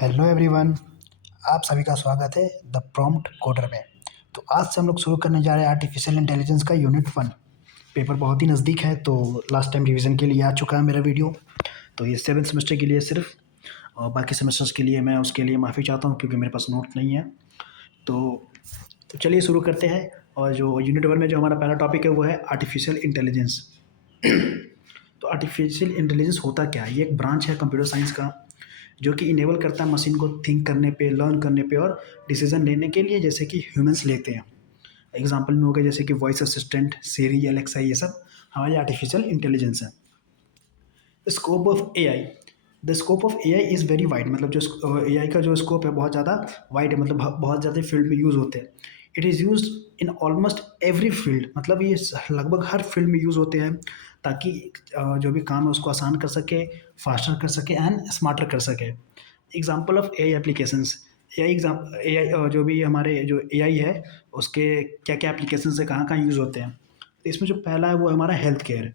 Hello everyone. आप सभी का स्वागत है द प्रॉम्प्ट कोडर में। तो आज से हम लोग शुरू करने जा रहे हैं आर्टिफिशियल इंटेलिजेंस का यूनिट 1। पेपर बहुत ही नज़दीक है, तो लास्ट टाइम रिवीजन के लिए आ चुका है मेरा वीडियो। तो ये 7th सेमेस्टर के लिए सिर्फ, और बाकी सेमेस्टर्स के लिए मैं उसके लिए माफ़ी चाहता हूँ क्योंकि मेरे पास नोट नहीं है। तो चलिए शुरू करते हैं। और जो यूनिट 1 में जो हमारा पहला टॉपिक है वो है आर्टिफिशियल इंटेलिजेंस। तो आर्टिफिशियल इंटेलिजेंस होता क्या है? ये एक ब्रांच है कंप्यूटर साइंस का जो कि इनेबल करता है मशीन को थिंक करने पे, लर्न करने पे और डिसीजन लेने के लिए, जैसे कि ह्यूमंस लेते हैं। एग्जांपल में हो गया जैसे कि वॉइस असिस्टेंट, सिरी, एलेक्सा, ये सब हमारी आर्टिफिशियल इंटेलिजेंस है। Scope of AI. The scope of AI is very wide. मतलब जो एआई का जो स्कोप है बहुत ज़्यादा वाइड है, मतलब बहुत ज़्यादा फील्ड में यूज़ होते हैं। It is use in almost every field. मतलब ये लगभग हर फील्ड में यूज़ होते हैं ताकि जो भी काम है उसको आसान कर सके, फास्टर कर सके एंड स्मार्टर कर सके। Example of AI applications. AI जो भी हमारे जो एआई है उसके क्या क्या एप्लीकेशन है, कहाँ कहाँ यूज़ होते हैं। तो इसमें जो पहला है वो है हमारा हेल्थ केयर।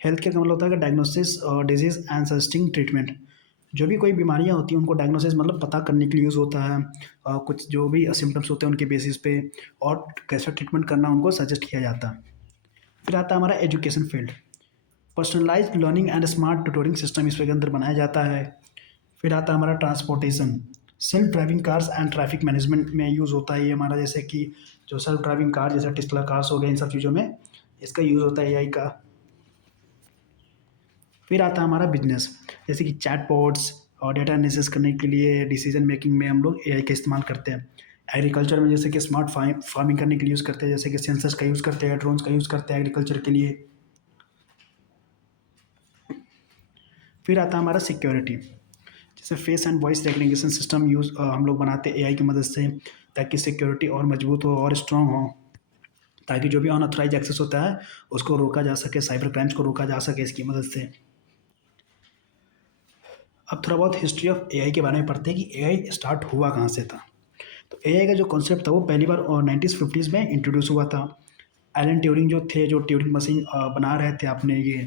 हेल्थ केयर का मतलब होता है कि डायग्नोसिस और डिजीज एंड सजेस्टिंग ट्रीटमेंट। जो भी कोई बीमारियां होती हैं उनको डायग्नोसिस मतलब पता करने के लिए यूज़ होता है। कुछ जो भी सिम्टम्स होते हैं उनके बेसिस पे और कैसा ट्रीटमेंट करना उनको सजेस्ट किया जाता है। फिर आता है हमारा education field. Personalised learning and smart tutoring system इसके अंदर बनाया जाता है। फिर आता है हमारा transportation. Self driving cars and traffic management में यूज़ होता है ये हमारा, जैसे कि जो सेल्फ ड्राइविंग कार जैसे टेस्ला कार्स हो गए, इन सब चीज़ों में इसका यूज़ होता है एआई का। फिर आता है हमारा बिजनेस, जैसे कि चैटबॉट्स और डेटा एनालिसिस करने के लिए डिसीजन मेकिंग में हम लोग एआई का इस्तेमाल करते हैं। एग्रीकल्चर में जैसे कि स्मार्ट फार्मिंग करने के लिए यूज़ करते हैं, जैसे कि सेंसर्स का यूज़ करते हैं, ड्रोन्स का यूज़ करते हैं एग्रीकल्चर के लिए। फिर आता है हमारा सिक्योरिटी, जैसे face and voice recognition system use हम लोग बनाते हैं एआई की मदद से, ताकि सिक्योरिटी और मजबूत हो और स्ट्रांग हो, ताकि जो भी अनऑथराइज एक्सेस होता है उसको रोका जा सके, साइबर क्राइम्स को रोका जा सके इसकी मदद से। अब थोड़ा बहुत हिस्ट्री ऑफ एआई के बारे में पढ़ते हैं कि एआई स्टार्ट हुआ कहाँ से था। तो एआई का जो कॉन्सेप्ट था वो पहली बार 1950s में इंट्रोड्यूस हुआ था। एलन ट्यूरिंग जो थे, जो ट्यूरिंग मशीन बना रहे थे अपने ये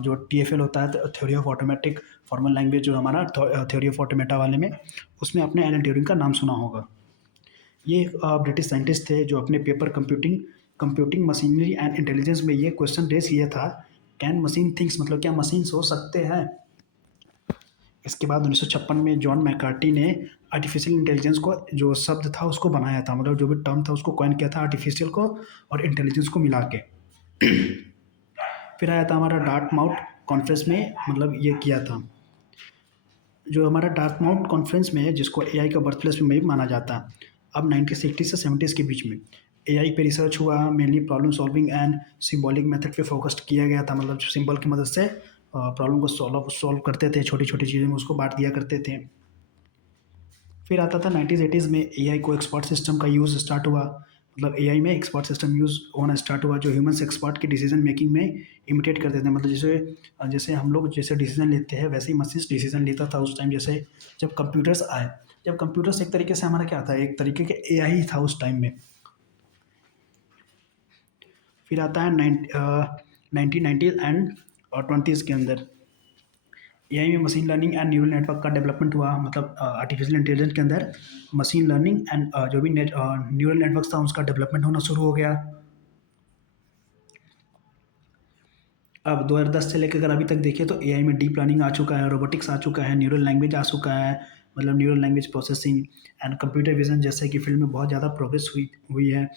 जो टीएफएल होता है, theory of automatic formal language, जो हमारा थ्योरी ऑफ ऑटोमेटा वाले में, उसमें आपने एलन ट्यूरिंग का नाम सुना होगा। ये एक ब्रिटिश साइंटिस्ट थे जो अपने paper computing computing machinery and intelligence में ये क्वेश्चन रेज किया था, कैन मशीन थिंक्स, मतलब क्या मशीन सोच सकते हैं। इसके बाद 1956 में जॉन मैकार्टी ने आर्टिफिशियल इंटेलिजेंस को, जो शब्द था उसको बनाया था, मतलब जो भी टर्म था उसको कॉइन किया था, आर्टिफिशियल को और इंटेलिजेंस को मिला के। फिर आया था हमारा डार्ट माउथ कॉन्फ्रेंस में, मतलब ये किया था जो हमारा डार्ट माउथ कॉन्फ्रेंस में है, जिसको एआई का बर्थ प्लेस में भी माना जाता है। अब 1960 से 70s के बीच में एआई पे रिसर्च हुआ, mainly problem solving and symbolic method पे फोकस्ड किया गया था, मतलब सिंबल की मदद से प्रॉब्लम को सॉल्व करते थे, छोटी छोटी चीज़ों में उसको बांट दिया करते थे। फिर आता था 1980s में एआई को एक्सपर्ट सिस्टम का यूज़ स्टार्ट हुआ, मतलब एआई में एक्सपर्ट सिस्टम यूज़ होना स्टार्ट हुआ जो ह्यूमन एक्सपर्ट की डिसीजन मेकिंग में इमिटेट करते थे। मतलब जैसे जैसे हम लोग जैसे डिसीजन लेते हैं वैसे ही मशीन डिसीजन लेता था उस टाइम। जैसे जब कंप्यूटर्स आए, जब कंप्यूटर्स एक तरीके से हमारा क्या था, एक तरीके के एआई था उस टाइम में। फिर आता है 1990 एंड 20s के अंदर एआई में machine learning and neural network का डेवलपमेंट हुआ, मतलब आर्टिफिशियल इंटेलिजेंस के अंदर मशीन लर्निंग एंड जो भी न्यूरल नेटवर्क था उसका डेवलपमेंट होना शुरू हो गया। अब 2010 से लेकर अगर अभी तक देखें तो एआई में डीप लर्निंग आ चुका है, रोबोटिक्स आ चुका है, न्यूरल लैंग्वेज आ चुका है, मतलब neural language processing and computer vision जैसे कि फील्ड में बहुत ज़्यादा प्रोग्रेस हुई हुई है।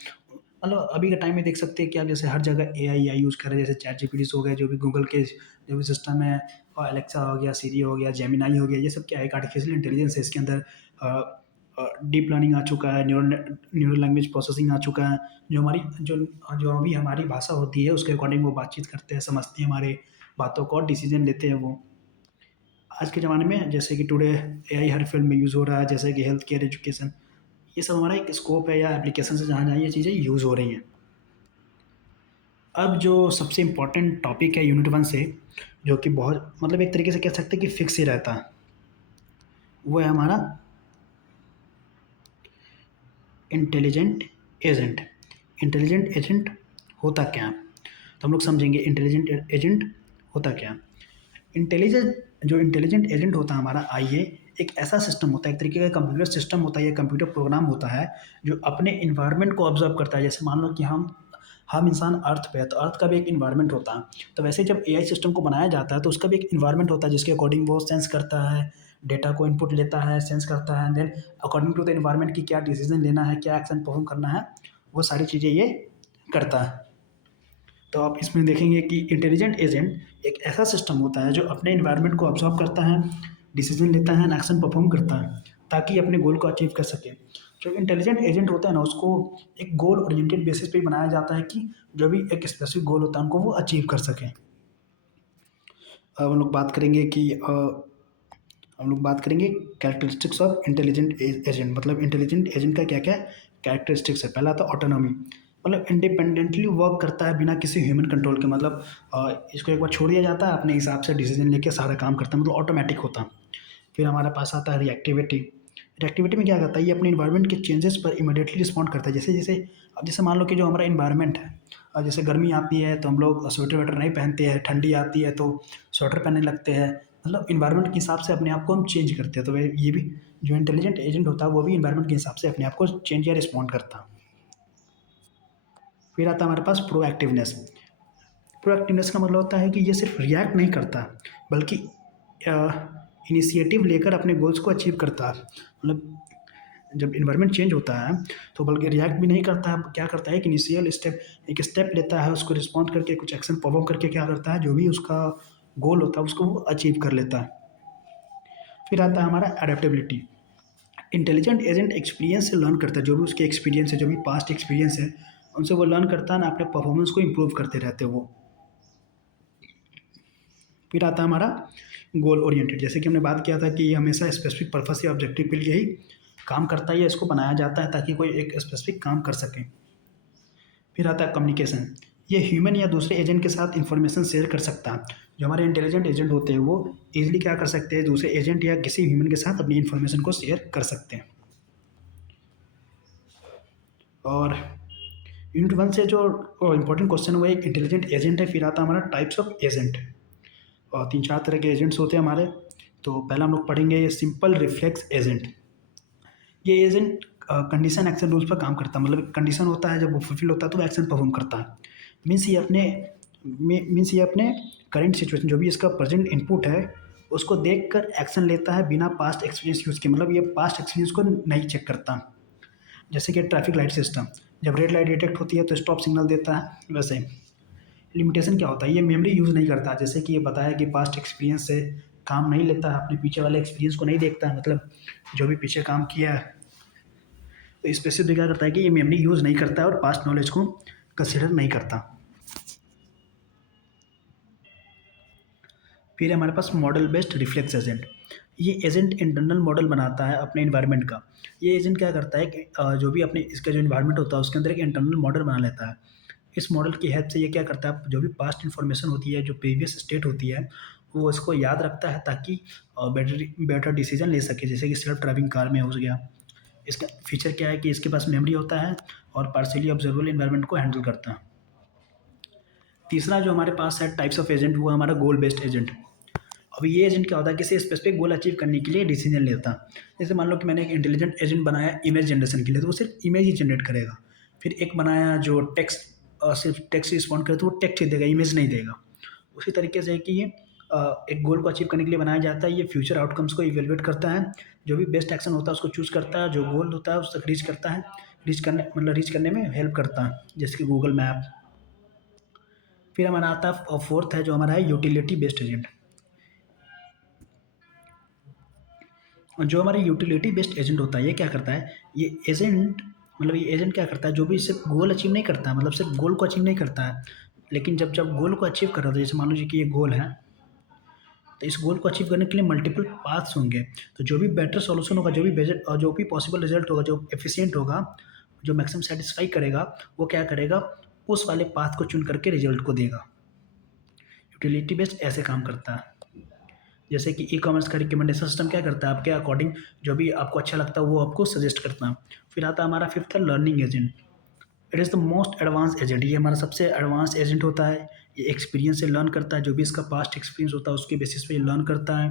मतलब अभी के टाइम में देख सकते हैं कि आप जैसे हर जगह एआई यूज़ कर रहे हैं, जैसे चैट जीपीटी हो गया, जो भी गूगल के जो भी सिस्टम है, और एलेक्सा हो गया, सीरी हो गया, जेमिनाई हो गया, ये सब क्या है, एक आर्टिफिशियल इंटेलिजेंस है। इसके अंदर डीप लर्निंग आ चुका है, न्यूरल लैंग्वेज प्रोसेसिंग आ चुका है, जो हमारी जो जो अभी हमारी भाषा होती है उसके अकॉर्डिंग वो बातचीत करते हैं, समझते हैं हमारे बातों को और डिसीजन लेते हैं वो। आज के ज़माने में जैसे कि टुडे एआई हर फील्ड में यूज़ हो रहा है, जैसे कि हेल्थ केयर, एजुकेशन, ये सब हमारा एक स्कोप है या एप्लीकेशन से जहाँ जहाँ ये चीज़ें यूज़ हो रही हैं। अब जो सबसे इम्पोर्टेंट टॉपिक है यूनिट 1 से, जो कि बहुत मतलब एक तरीके से कह सकते हैं कि फिक्स ही रहता है, वो है हमारा इंटेलिजेंट एजेंट। इंटेलिजेंट एजेंट होता क्या है? तो हम लोग समझेंगे इंटेलिजेंट एजेंट होता क्या है। इंटेलिजेंट जो इंटेलिजेंट एजेंट होता है हमारा, आइए एक ऐसा सिस्टम होता है, एक तरीके का कंप्यूटर सिस्टम होता है या कंप्यूटर प्रोग्राम होता है जो अपने इन्वायरमेंट को ऑब्जर्व करता है। जैसे मान लो कि हम इंसान अर्थ पे है, तो अर्थ का भी एक इन्वायरमेंट होता है। तो वैसे जब एआई सिस्टम को बनाया जाता है तो उसका भी एक इन्वायरमेंट होता है जिसके अकॉर्डिंग वो सेंस करता है, डेटा को इनपुट लेता है, सेंस करता है, then according to the environment की क्या डिसीजन लेना है, क्या एक्शन परफॉर्म करना है, वो सारी चीज़ें ये करता है। तो आप इसमें देखेंगे कि इंटेलिजेंट एजेंट एक ऐसा सिस्टम होता है जो अपने इन्वायरमेंट को ऑब्जर्व करता है, डिसीजन लेता है एंड एक्शन परफॉर्म करता है ताकि अपने गोल को अचीव कर सके। जो इंटेलिजेंट एजेंट होता है ना, उसको एक गोल ओरिएंटेड बेसिस पे ही बनाया जाता है कि जो भी एक स्पेसिफिक गोल होता है उनको वो अचीव कर सकें। अब हम लोग बात करेंगे कि हम लोग बात करेंगे कैरेक्टरिस्टिक्स ऑफ इंटेलिजेंट एजेंट, मतलब इंटेलिजेंट एजेंट का क्या क्या कैरेक्टरिस्टिक्स है। पहला था ऑटोनॉमी, मतलब इंडिपेंडेंटली वर्क करता है बिना किसी ह्यूमन कंट्रोल के, मतलब इसको एक बार छोड़ दिया जाता है, अपने हिसाब से डिसीजन लेके सारा काम करता है, मतलब ऑटोमेटिक होता है। फिर हमारे पास आता है रिएक्टिविटी। रिएक्टिविटी में क्या करता है, ये अपने इन्वायरमेंट के चेंजेस पर इमीडिएटली रिस्पॉन्ड करता है। जैसे जैसे अब जैसे मान लो कि जो हमारा इन्वायरमेंट है, जैसे गर्मी आती है तो हम लोग स्वेटर वेटर नहीं पहनते हैं, ठंडी आती है तो स्वेटर पहनने लगते हैं, मतलब इन्वायरमेंट के हिसाब से अपने आप को हम चेंज करते हैं। तो ये भी जो इंटेलिजेंट एजेंट होता है वो भी इन्वायरमेंट के हिसाब से अपने आप को चेंज या रिस्पॉन्ड करता है। फिर आता है हमारे पास प्रोएक्टिवनेस। प्रोएक्टिवनेस का मतलब होता है कि ये सिर्फ रिएक्ट नहीं करता बल्कि इनिशिएटिव लेकर अपने गोल्स को अचीव करता है। मतलब जब इन्वायरमेंट चेंज होता है तो बल्कि रिएक्ट भी नहीं करता है, क्या करता है कि इनिशियल स्टेप, एक स्टेप लेता है, उसको रिस्पॉन्ड करके कुछ एक्शन परफॉर्म करके क्या करता है, जो भी उसका गोल होता है उसको वो अचीव कर लेता है। फिर आता है हमारा अडेप्टेबिलिटी। इंटेलिजेंट एजेंट एक्सपीरियंस से लर्न करता है, जो भी उसके एक्सपीरियंस है, जो भी पास्ट एक्सपीरियंस है उनसे वो लर्न करता है ना, अपने परफॉर्मेंस को इम्प्रूव करते रहते हैं वो। फिर आता है हमारा गोल ओरिएंटेड। जैसे कि हमने बात किया था कि ये हमेशा स्पेसिफिक पर्पस या ऑब्जेक्टिव के लिए ही काम करता है या इसको बनाया जाता है ताकि कोई एक स्पेसिफिक काम कर सके। फिर आता है कम्युनिकेशन। ये ह्यूमन या दूसरे एजेंट के साथ इंफॉर्मेशन शेयर कर सकता है। जो हमारे इंटेलिजेंट एजेंट होते हैं वो ईजिली क्या कर सकते हैं, दूसरे एजेंट या किसी ह्यूमन के साथ अपनी इंफॉर्मेशन को शेयर कर सकते हैं। और यूनिट वन से जो इंपॉर्टेंट क्वेश्चन वो एक इंटेलिजेंट एजेंट है। फिर आता है हमारा टाइप्स ऑफ एजेंट, और तीन चार तरह के एजेंट्स होते हैं हमारे। तो पहला हम लोग पढ़ेंगे सिंपल रिफ्लेक्स एजेंट। ये एजेंट कंडीशन एक्शन रूल्स पर काम करता है, मतलब कंडीशन होता है जब वो फुलफिल होता है तो वो एक्शन परफॉर्म करता है। मीन्स ये अपने करंट सिचुएशन, जो भी इसका प्रेजेंट इनपुट है उसको देखकर एक्शन लेता है बिना पास्ट एक्सपीरियंस यूज़ किए, मतलब ये पास्ट एक्सपीरियंस को नहीं चेक करता। जैसे कि ट्रैफिक लाइट सिस्टम, जब रेड लाइट डिटेक्ट होती है तो स्टॉप सिग्नल देता है, वैसे लिमिटेशन क्या होता है, ये मेमोरी यूज़ नहीं करता। जैसे कि ये बताया कि पास्ट एक्सपीरियंस से काम नहीं लेता है, अपने पीछे वाले एक्सपीरियंस को नहीं देखता है, मतलब जो भी पीछे काम किया है तो स्पेसिफिक क्या करता है कि ये मेमोरी यूज़ नहीं करता है और पास्ट नॉलेज को कंसिडर नहीं करता। फिर है हमारे पास मॉडल बेस्ड रिफ्लेक्स एजेंट। ये एजेंट इंटरनल मॉडल बनाता है अपने इन्वायरमेंट का। ये एजेंट क्या करता है कि जो भी अपने इसका जो इन्वायरमेंट होता है उसके अंदर एक इंटरनल मॉडल बना लेता है। इस मॉडल की हेल्प से ये क्या करता है, जो भी पास्ट इन्फॉर्मेशन होती है, जो प्रीवियस स्टेट होती है, वो इसको याद रखता है ताकि बेटर बेटर डिसीजन ले सके। जैसे कि सेल्फ ड्राइविंग कार में हो गया। इसका फीचर क्या है कि इसके पास मेमोरी होता है और पार्शियली ऑब्जर्वेबल इन्वायरमेंट को हैंडल करता है। तीसरा जो हमारे पास है टाइप्स ऑफ एजेंट, वो है हमारा गोल बेस्ड एजेंट। अब ये एजेंट क्या होता है, किसी स्पेसिफिक गोल अचीव करने के लिए डिसीजन लेता है। जैसे मान लो कि मैंने एक इंटेलिजेंट एजेंट बनाया इमेज जनरेशन के लिए, तो वो सिर्फ इमेज ही जनरेट करेगा। फिर एक बनाया जो टेक्स्ट, सिर्फ टेक्स्ट रिस्पॉन्ड करे तो वो टेक्स्ट ही देगा, इमेज नहीं देगा। उसी तरीके से कि ये एक गोल को अचीव करने के लिए बनाया जाता है, ये फ्यूचर आउटकम्स को इवेलुएट करता है, जो भी बेस्ट एक्शन होता है उसको चूज़ करता है, जो गोल होता है उस तक रीच करता है, रीच करने में हेल्प करता है, जैसे कि गूगल मैप। फिर हमारा आता है फोर्थ है जो हमारा है यूटिलिटी बेस्ड एजेंट। और जो हमारा यूटिलिटी बेस्ड एजेंट होता है ये क्या करता है, ये एजेंट क्या करता है, जो भी सिर्फ गोल अचीव नहीं करता है, मतलब सिर्फ गोल को अचीव नहीं करता है, लेकिन जब जब गोल को अचीव कर रहा था, जैसे मान लीजिए कि ये गोल है, तो इस गोल को अचीव करने के लिए मल्टीपल पाथ्स होंगे। तो जो भी बेटर सॉल्यूशन होगा, जो भी बेस्ट और जो भी पॉसिबल रिजल्ट होगा, जो एफिशिएंट होगा, जो मैक्सिमम सेटिस्फाई करेगा, वो क्या करेगा, उस वाले पाथ को चुन करके रिजल्ट को देगा। यूटिलिटी बेस्ड ऐसे काम करता है। जैसे कि ई कॉमर्स का रिकमेंडेशन सिस्टम क्या करता है, आपके अकॉर्डिंग जो भी आपको अच्छा लगता है वो आपको सजेस्ट करता है। फिर आता है हमारा फिफ्थ है learning agent. It is the most advance agent. ये हमारा सबसे एडवांस एजेंट होता है। ये एक्सपीरियंस से लर्न करता है, जो भी इसका पास्ट एक्सपीरियंस होता है उसके बेसिस पे ये लर्न करता है।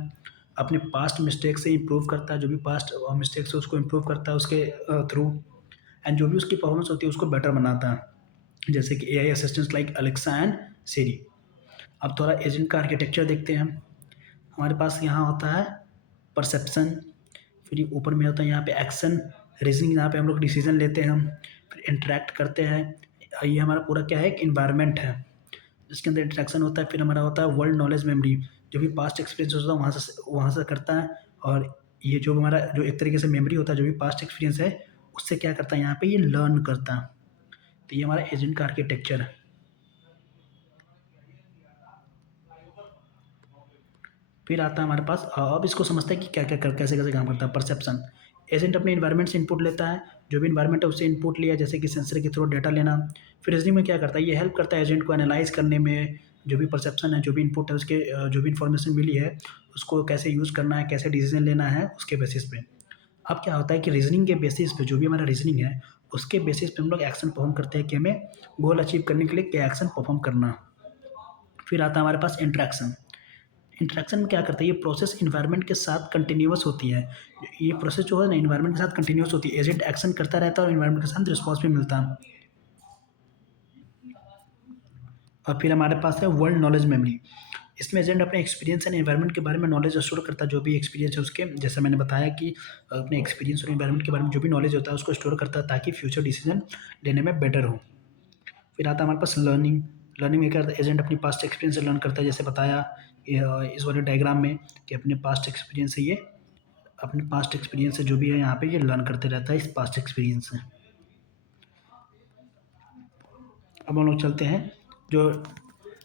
अपने पास्ट मिस्टेक से इम्प्रूव करता है, जो भी पास्ट मिस्टेक्स है उसको इम्प्रूव करता है उसके थ्रू, एंड जो भी उसकी परफॉर्मेंस होती है उसको बेटर बनाता है, जैसे कि AI assistants like Alexa and Siri. अब थोड़ा एजेंट का आर्किटेक्चर देखते हैं। हमारे पास यहाँ होता है परसेप्शन, फिर ये ऊपर में होता है यहाँ पे एक्शन, रीजनिंग, यहाँ पे हम लोग डिसीजन लेते हैं हम, फिर इंटरेक्ट करते हैं। ये हमारा पूरा क्या है, एक इन्वायरमेंट है जिसके अंदर इंटरेक्शन होता है। फिर हमारा होता है वर्ल्ड नॉलेज मेमोरी, जो भी पास्ट एक्सपीरियंस होता है वहाँ से करता है। और ये जो हमारा जो एक तरीके से मेमोरी होता है, जो भी पास्ट एक्सपीरियंस है उससे क्या करता है, यहाँ पे ये लर्न करता है। तो ये हमारा एजेंट का आर्किटेक्चर है। फिर आता है हमारे पास, अब इसको समझते हैं कि क्या क्या कर कैसे कैसे काम करता है। परसेप्शन, एजेंट अपने इन्वायरमेंट से इनपुट लेता है, जो भी इन्वायरमेंट है उससे इनपुट लिया, जैसे कि सेंसर के थ्रू डेटा लेना। फिर रीजनिंग में क्या करता है, ये हेल्प करता है एजेंट को एनालाइज करने में, जो भी परसेप्शन है, जो भी इनपुट है, उसके जो भी इन्फॉर्मेशन मिली है उसको कैसे यूज़ करना है, कैसे डिसीजन लेना है उसके बेसिस पे। अब क्या होता है कि रीजनिंग के बेसिस पे, जो भी हमारा रीजनिंग है उसके बेसिस पे हम लोग एक्शन परफॉर्म करते हैं कि हमें गोल अचीव करने के लिए क्या एक्शन परफॉर्म करना। फिर आता है हमारे पास इंट्रैक्शन। इंटरेक्शन में क्या करता है, ये प्रोसेस इन्वायरमेंट के साथ कंटिन्यूअस होती है। ये प्रोसेस जो है ना इन्वायरमेंट के साथ कंटिन्यूअस होती है, एजेंट एक्शन करता रहता है और इन्वायरमेंट के साथ रिस्पॉन्स भी मिलता है। और फिर हमारे पास है वर्ल्ड नॉलेज मेमोरी। इसमें एजेंट अपने एक्सपीरियंस एंड एनवायरनमेंट के बारे में नॉलेज स्टोर करता है, जो भी एक्सपीरियंस है उसके, जैसे मैंने बताया कि अपने एक्सपीरियंस और एनवायरनमेंट के बारे में जो भी नॉलेज होता है उसको स्टोर करता है ताकि फ्यूचर डिसीजन लेने में बेटर हो। फिर आता है हमारे पास लर्निंग। लर्निंग में क्या करता है, एजेंट अपनी पास्ट एक्सपीरियंस से लर्न करता है, जैसे बताया इस वाले डायग्राम में कि अपने पास्ट एक्सपीरियंस से ये अपने पास्ट एक्सपीरियंस से जो भी है यहाँ पे ये लर्न करते रहता है इस पास्ट एक्सपीरियंस से। अब हम लोग चलते हैं, जो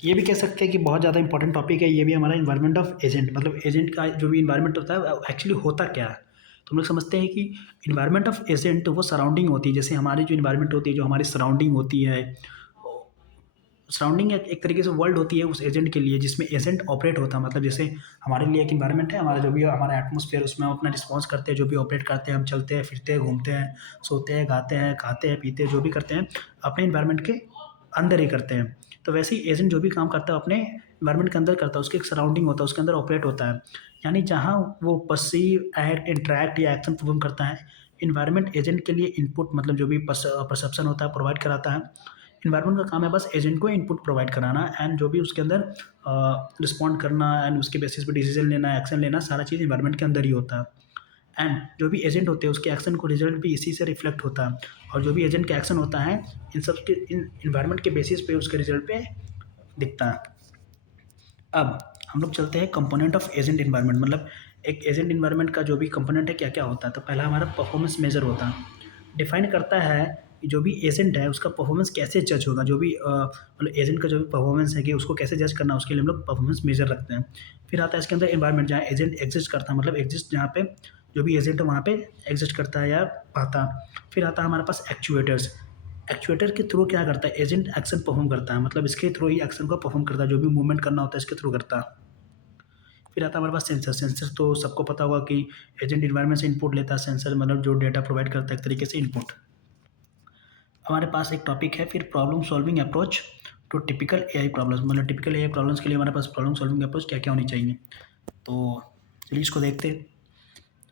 ये भी कह सकते हैं कि बहुत ज़्यादा इंपॉर्टेंट टॉपिक है, ये भी हमारा इन्वायरमेंट ऑफ एजेंट, मतलब एजेंट का जो भी इन्वायरमेंट होता है एक्चुअली होता क्या है। तो हम लोग समझते हैं कि इन्वायरमेंट ऑफ एजेंट वो सराउंडिंग होती है, जैसे हमारी जो इन्वायरमेंट होती है, जो हमारी सराउंडिंग होती है, सराउंडिंग एक तरीके से वर्ल्ड होती है उस एजेंट के लिए, जिसमें एजेंट ऑपरेट होता है। मतलब जैसे हमारे लिए एक इन्वायरमेंट है, हमारा जो भी हमारा एटमॉस्फेयर, उसमें हम अपना रिस्पॉन्स करते हैं, जो भी ऑपरेट करते हैं, हम चलते हैं फिरते हैं, घूमते हैं, सोते हैं, गाते हैं, खाते हैं, पीते हैं, जो भी करते हैं अपने इन्वायरमेंट के अंदर ही करते हैं। तो वैसे ही एजेंट जो भी काम करता है अपने इन्वायरमेंट के अंदर करता है, उसके एक सराउंडिंग होता है, उसके अंदर ऑपरेट होता है। यानी जहाँ वो परसीव, एक्ट, इंटरैक्ट या एक्शन परफॉर्म करता है, इन्वायरमेंट एजेंट के लिए इनपुट, मतलब जो भी परसेप्शन होता है प्रोवाइड कराता है। इन्वायरमेंट का काम है बस एजेंट को इनपुट प्रोवाइड कराना, एंड जो भी उसके अंदर रिस्पॉन्ड करना, एंड उसके बेसिस पे डिसीजन लेना, एक्शन लेना, सारा चीज़ इन्वायरमेंट के अंदर ही होता है। एंड जो भी एजेंट होते हैं उसके एक्शन को रिजल्ट भी इसी से रिफ्लेक्ट होता है, और जो भी एजेंट का एक्शन होता है इन सब के इन इन्वायरमेंट के बेसिस पे उसके रिजल्ट पे दिखता है। अब हम लोग चलते हैं कंपोनेंट ऑफ एजेंट इन्वायरमेंट, मतलब एक एजेंट इन्वायरमेंट का जो भी कंपोनेंट है क्या क्या होता है। तो पहला हमारा परफॉर्मेंस मेजर होता है, डिफाइन करता है कि जो भी एजेंट है उसका परफॉर्मेंस कैसे जज होगा, जो भी मतलब एजेंट का जो भी परफॉर्मेंस है कि उसको कैसे जज करना है, उसके लिए हम लोग परफॉर्मेंस मेजर रखते हैं। फिर आता है इसके अंदर एनवायरनमेंट, जहाँ एजेंट एग्जिस्ट करता है, मतलब एग्जिस्ट जहाँ पे जो भी एजेंट है वहाँ पे एग्जिस्ट करता है या पाता है। फिर आता है हमारे पास एक्चुएटर्स। एक्चुएटर के थ्रू क्या करता है, एजेंट एक्शन परफॉर्म करता है, मतलब इसके थ्रू ही एक्शन को परफॉर्म करता है, जो भी मूवमेंट करना होता है इसके थ्रू करता है। फिर आता है हमारे पास सेंसर। सेंसर तो सबको पता होगा कि एजेंट इन्वायरमेंट से इनपुट लेता है, सेंसर मतलब जो डेटा प्रोवाइड करता है एक तरीके से इनपुट। हमारे पास एक टॉपिक है फिर problem solving approach to typical AI problems, मतलब टिपिकल एआई प्रॉब्लम्स के लिए हमारे पास प्रॉब्लम सॉल्विंग अप्रोच क्या क्या होनी चाहिए। तो चलिए इसको देखते हैं।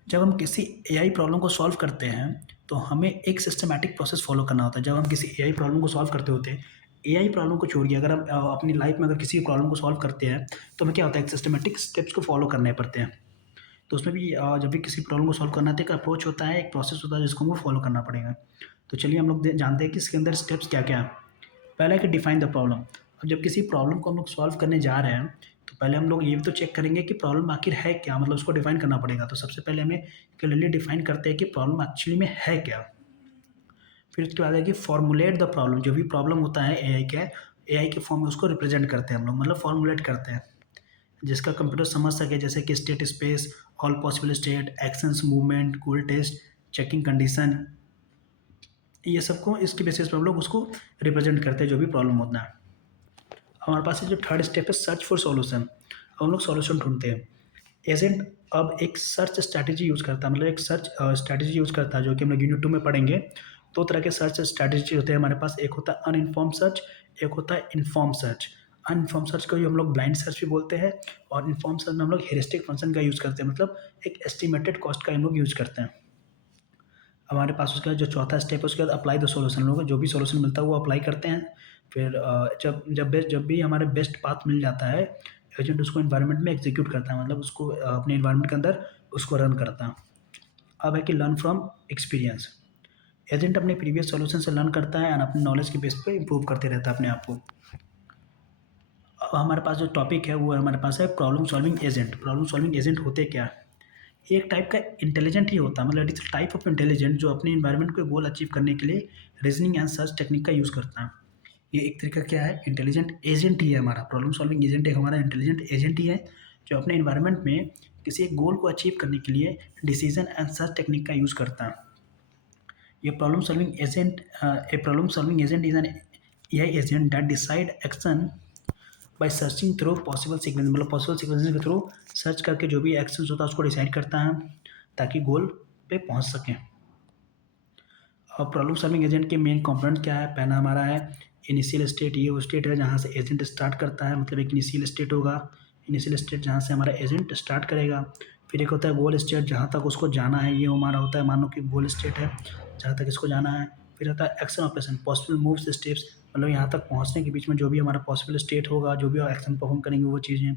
जब हम किसी एआई प्रॉब्लम को सॉल्व करते हैं तो हमें एक सिस्टमैटिक प्रोसेस फॉलो करना होता है। जब हम किसी एआई प्रॉब्लम को सॉल्व करते होते हैं, एआई प्रॉब्लम को छोड़िए, अगर हम अपनी लाइफ में अगर किसी प्रॉब्लम को सॉल्व करते हैं तो हमें क्या होता है, एक सिस्टमैटिक स्टेप्स को फॉलो करने पड़ते हैं। तो उसमें भी जब भी किसी प्रॉब्लम को सॉल्व करना है तो एक अप्रोच होता है, एक प्रोसेस होता है जिसको हमको फॉलो करना पड़ेगा। तो चलिए हम लोग जानते हैं कि इसके अंदर स्टेप्स क्या क्या हैं। पहला है कि डिफाइन द प्रॉब्लम। अब जब किसी प्रॉब्लम को हम लोग सॉल्व करने जा रहे हैं तो पहले हम लोग ये भी तो चेक करेंगे कि प्रॉब्लम आखिर है क्या, मतलब उसको डिफाइन करना पड़ेगा। तो सबसे पहले हमें क्लियरली डिफाइन करते हैं कि प्रॉब्लम एक्चुअली में है क्या। फिर उसके बाद है कि फॉर्मुलेट द प्रॉब्लम। जो भी प्रॉब्लम होता है एआई के फॉर्म में उसको रिप्रेजेंट करते हैं हम लोग, मतलब फॉर्मुलेट करते हैं जिसका कंप्यूटर समझ सके, जैसे कि state space, all possible state, actions, movement, goal test, checking condition, ये सबको इसके बेसिस पर हम लोग उसको रिप्रेजेंट करते हैं जो भी प्रॉब्लम होता है। हमारे पास जो थर्ड स्टेप है सर्च फॉर सॉल्यूशन। अब हम लोग सॉल्यूशन ढूंढते हैं। एजेंट अब एक सर्च स्ट्रैटेजी यूज़ करता है, मतलब एक सर्च स्ट्रैटेजी यूज़ करता है जो कि हम लोग यूनिट 2 में पढ़ेंगे। दो तरह के सर्च स्ट्रैटेजी होते हैं हमारे पास, एक होता है अनइन्फॉर्म सर्च, एक होता है इन्फॉर्म सर्च। अनइन्फॉर्म सर्च को ही हम लोग ब्लाइंड सर्च भी बोलते हैं, और इन्फॉर्म सर्च में हम लोग हेरिस्टिक फंक्शन का यूज़ करते हैं, मतलब एक एस्टिमेटेड कॉस्ट का हम लोग यूज़ करते हैं। हमारे पास उसका जो चौथा स्टेप है उसके बाद अप्लाई द सॉल्यूशन, लोग जो भी सॉल्यूशन मिलता है वो अप्लाई करते हैं। फिर जब भी हमारे बेस्ट पाथ मिल जाता है, एजेंट उसको एनवायरनमेंट में एग्जीक्यूट करता है, मतलब उसको अपने एनवायरनमेंट के अंदर उसको रन करता है। अब है कि लर्न फ्रॉम एक्सपीरियंस। एजेंट अपने प्रीवियस सॉल्यूशन से लर्न करता है और अपने नॉलेज के बेस पे इंप्रूव करते रहता है अपने आप को। अब हमारे पास जो टॉपिक है वो हमारे पास है problem solving agent. Problem solving agent होते क्या है? ये एक टाइप का इंटेलिजेंट ही होता है, मतलब इट्स टाइप ऑफ इंटेलिजेंट जो अपने इन्वायरमेंट को गोल अचीव करने के लिए रीजनिंग एंड सर्च टेक्निक का यूज़ करता है। ये एक तरीका क्या है, इंटेलिजेंट एजेंट ही है हमारा। प्रॉब्लम सॉल्विंग एजेंट एक हमारा इंटेलिजेंट एजेंट ही है जो अपने इन्वायरमेंट में किसी एक गोल को अचीव करने के लिए डिसीजन एंड सर्च टेक्निक का यूज़ करता है। ये problem solving agent a problem solving agent is an AI agent that decide action by searching through possible sequence, मतलब पॉसिबल सीक्वेंस के थ्रू सर्च करके जो भी एक्शंस होता है उसको डिसाइड करता है ताकि गोल पे पहुंच सकें। और प्रॉब्लम सॉल्विंग एजेंट के मेन कंपोनेंट क्या है? पहला हमारा है इनिशियल स्टेट। ये वो स्टेट है जहाँ से एजेंट स्टार्ट करता है, मतलब एक इनिशियल स्टेट होगा, इनिशियल स्टेट जहाँ से हमारा एजेंट स्टार्ट करेगा। फिर एक होता है गोल स्टेट, जहाँ तक उसको जाना है, ये हमारा होता है, मान लो कि गोल स्टेट है जहाँ तक इसको जाना है। फिर होता है action operation, possible moves steps, मतलब यहाँ तक पहुँचने के बीच में जो भी हमारा पॉसिबल स्टेट होगा, जो भी एक्शन परफॉर्म करेंगे वो चीज़ें।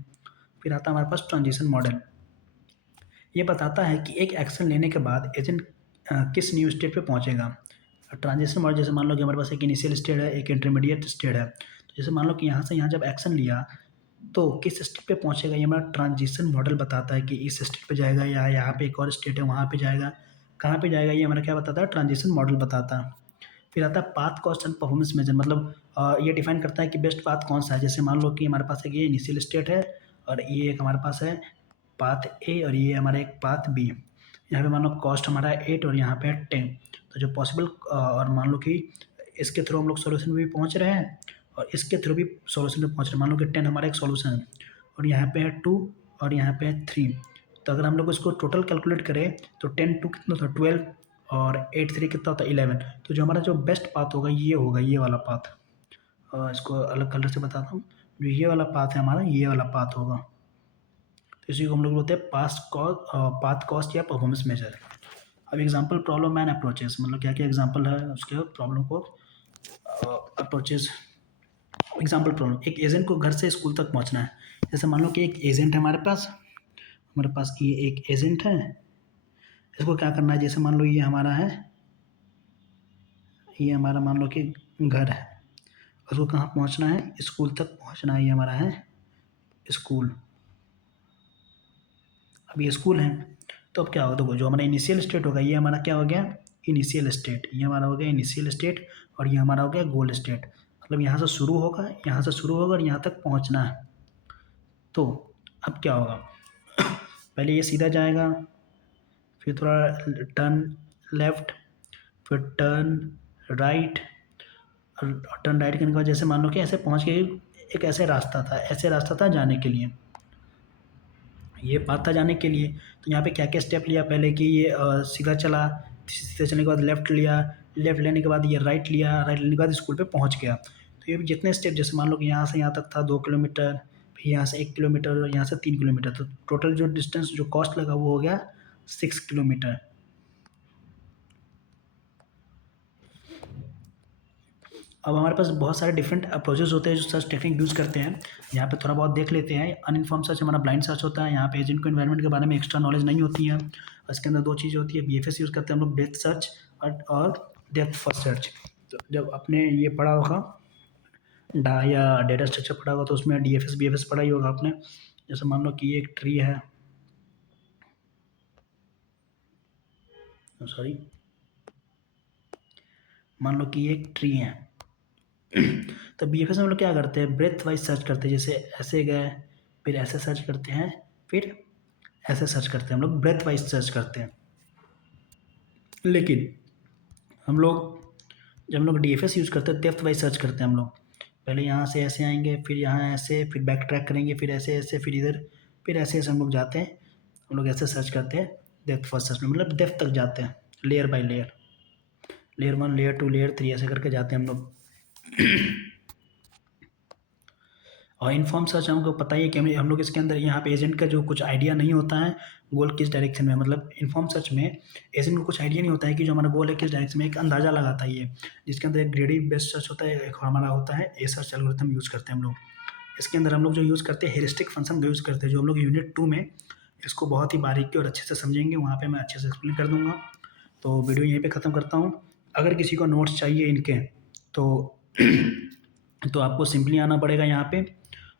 फिर आता है हमारे पास ट्रांजिशन मॉडल। ये बताता है कि एक एक्शन लेने के बाद एजेंट किस न्यू स्टेट पे पहुंचेगा। ट्रांजिशन मॉडल जैसे मान लो कि हमारे पास एक इनिशियल स्टेट है, एक इंटरमीडिएट स्टेट है, तो जैसे मान लो कि यहाँ से यहाँ जब एक्शन लिया तो किस स्टेट पे पहुंचेगा, ये हमारा ट्रांजिशन मॉडल बताता है कि इस स्टेट पे जाएगा या यहाँ पे एक और स्टेट है वहाँ पे जाएगा, कहाँ पे जाएगा, ये हमारा क्या बताता है, ट्रांजिशन मॉडल बताता है। फिर आता है path cost and performance measure, मतलब ये डिफाइन करता है कि बेस्ट पाथ कौन सा है। जैसे मान लो कि हमारे पास एक ये इनिशियल स्टेट है और ये एक हमारे पास है पाथ ए और ये हमारा एक पाथ बी। यहाँ पे मान लो कॉस्ट हमारा है 8 और यहाँ पे है 10, तो जो पॉसिबल और मान लो कि इसके थ्रू हम लोग सॉल्यूशन पे भी पहुँच रहे हैं और इसके थ्रू भी सॉल्यूशन पे पहुँच रहे हैं। मान लो कि 10 हमारा एक सॉल्यूशन है और यहाँ पे है 2 और यहाँ पे है 3। तो अगर हम लोग इसको टोटल कैलकुलेट करें तो 10 2 कितना था 12 और 8 3 कितना होता है 11। तो जो हमारा जो बेस्ट पाथ होगा ये वाला पाथ। इसको अलग कलर से बताता हूँ। जो ये वाला पाथ है हमारा, ये वाला पाथ होगा, तो इसी को हम लोग बोलते हैं पाथ कॉस्ट या परफॉर्मेंस मेजर। अब एग्जांपल प्रॉब्लम एंड अप्रोचेस, मतलब क्या क्या एग्जांपल है उसके प्रॉब्लम को अप्रोचेस। एग्जांपल प्रॉब्लम, एक एजेंट को घर से स्कूल तक पहुंचना है। जैसे मान लो कि एक एजेंट है हमारे पास ये एक एजेंट है। इसको क्या करना है, जैसे मान लो ये हमारा मान लो कि घर है, उसको कहाँ पहुंचना है, स्कूल तक पहुंचना है। ये हमारा है स्कूल। अब ये स्कूल है, तो अब क्या होगा, देखो जो हमारा इनिशियल स्टेट होगा ये हमारा क्या हो गया, इनिशियल स्टेट। ये हमारा हो गया इनिशियल स्टेट और ये हमारा हो गया गोल स्टेट। मतलब यहाँ से शुरू होगा, यहाँ से शुरू होगा और यहाँ तक पहुँचना है। तो अब क्या होगा, पहले ये सीधा जाएगा, फिर थोड़ा टर्न लेफ्ट, फिर टर्न राइट। और टर्न राइट करने के बाद जैसे मान लो कि ऐसे पहुँच के एक ऐसे रास्ता था जाने के लिए, ये पाथ था जाने के लिए। तो यहाँ पे क्या क्या स्टेप लिया, पहले कि ये सीधा चला, सीधा चलने के बाद लेफ्ट लिया, लेफ्ट लेने के बाद ये राइट लिया, राइट लेने के बाद स्कूल पे पहुँच गया। तो ये भी जितने स्टेप, जैसे मान लो कि यहाँ से यहाँ तक था 2 किलोमीटर, फिर यहाँ से 1 किलोमीटर और यहाँ से 3 किलोमीटर, तो टोटल जो डिस्टेंस जो कॉस्ट लगा वो हो गया 6 किलोमीटर। अब हमारे पास बहुत सारे डिफरेंट अप्रोचेस होते हैं जो सर्च टेक्निक यूज़ करते हैं। यहाँ पे थोड़ा बहुत देख लेते हैं। अनइन्फॉर्म सर्च हमारा ब्लाइंड सर्च होता है, यहाँ पे एजेंट को एनवायरनमेंट के बारे में एक्स्ट्रा नॉलेज नहीं होती है। इसके अंदर दो चीज़ें होती है, बीएफएस यूज़ करते हैं हम लोग, ब्रेथ सर्च और डेप्थ फर्स्ट सर्च। तो जब आपने ये पढ़ा होगा डा या डेटा स्ट्रक्चर पढ़ा होगा तो उसमें डीएफएस बीएफएस पढ़ा ही होगा आपने। जैसे मान लो कि ये एक ट्री है, सॉरी, मान लो कि ये एक ट्री है। तो बीएफएस में हम लोग क्या करते हैं, ब्रेथ वाइज सर्च करते हैं। जैसे ऐसे गए, फिर ऐसे सर्च करते हैं, फिर ऐसे सर्च करते हैं, हम लोग ब्रेथ वाइज सर्च करते हैं। लेकिन हम लोग जब हम लोग डीएफएस यूज़ करते हैं डेप्थ वाइज सर्च करते हैं हम लोग। पहले यहाँ से ऐसे आएंगे, फिर यहाँ ऐसे, फिर बैक ट्रैक करेंगे, फिर ऐसे ऐसे, फिर इधर, फिर ऐसे ऐसे हम लोग जाते हैं। हम लोग ऐसे सर्च करते हैं डेप्थ फर्स्ट सर्च में, मतलब डेप्थ तक जाते हैं, layer by layer, layer 1 layer 2 layer 3 ऐसे करके जाते हैं हम लोग। और इन्फॉर्म सर्च हमको पता ही है कि हम लोग इसके अंदर यहाँ पे एजेंट का जो कुछ आइडिया नहीं होता है गोल किस डायरेक्शन में, मतलब इन्फॉर्म सर्च में एजेंट को कुछ आइडिया नहीं होता है कि जो हमारा गोल है किस डायरेक्शन में, एक अंदाज़ा लगाता है ये, जिसके अंदर एक ग्रेडी बेस्ड सर्च होता है, एक हमारा होता है ए सर्च एल्गोरिथम यूज़ करते हैं हम लोग। इसके अंदर हम लोग जो यूज़ करते हैं हेरिस्टिक फंक्शन का यूज़ करते हैं, जो हम लोग यूनिट 2 में इसको बहुत ही बारीकी और अच्छे से समझेंगे, वहाँ पे मैं अच्छे से एक्सप्लेन कर दूँगा। तो वीडियो यहीं पे ख़त्म करता हूँ। अगर किसी को नोट्स चाहिए इनके तो तो आपको सिंपली आना पड़ेगा यहाँ पे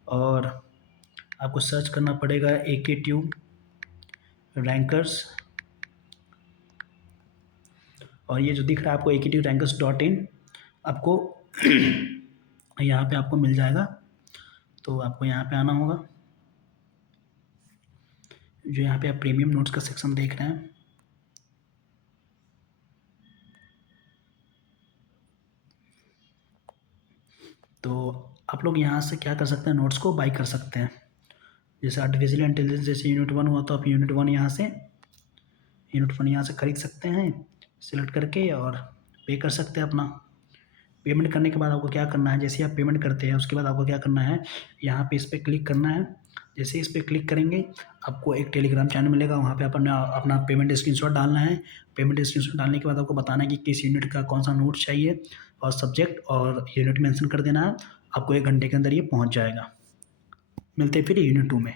और आपको सर्च करना पड़ेगा AKTube रैंकर्स, और ये जो दिख रहा है आपको AKTubeRankers.in, आपको यहाँ पे आपको मिल जाएगा। तो आपको यहाँ पे आना होगा, जो यहाँ पे आप प्रीमियम नोट्स का सेक्शन देख रहे हैं, तो आप लोग यहाँ से क्या कर सकते हैं, नोट्स को बाई कर सकते हैं। जैसे आर्टिफिशियल इंटेलिजेंस जैसे यूनिट 1 हुआ, तो आप यूनिट 1 यहाँ से खरीद सकते हैं सिलेक्ट करके और पे कर सकते हैं अपना। पेमेंट करने के बाद आपको क्या करना है, जैसे आप पेमेंट करते हैं उसके बाद आपको क्या करना है, यहाँ पे इस पर क्लिक करना है। जैसे इस पर क्लिक करेंगे आपको एक टेलीग्राम चैनल मिलेगा, वहाँ पे अपना अपना पेमेंट स्क्रीनशॉट डालना है। पेमेंट स्क्रीनशॉट डालने के बाद आपको बताना है कि किस यूनिट का कौन सा नोट चाहिए और सब्जेक्ट और यूनिट मेंशन कर देना है। आपको 1 घंटे के अंदर ये पहुँच जाएगा। मिलते हैं फिर यूनिट 2 में।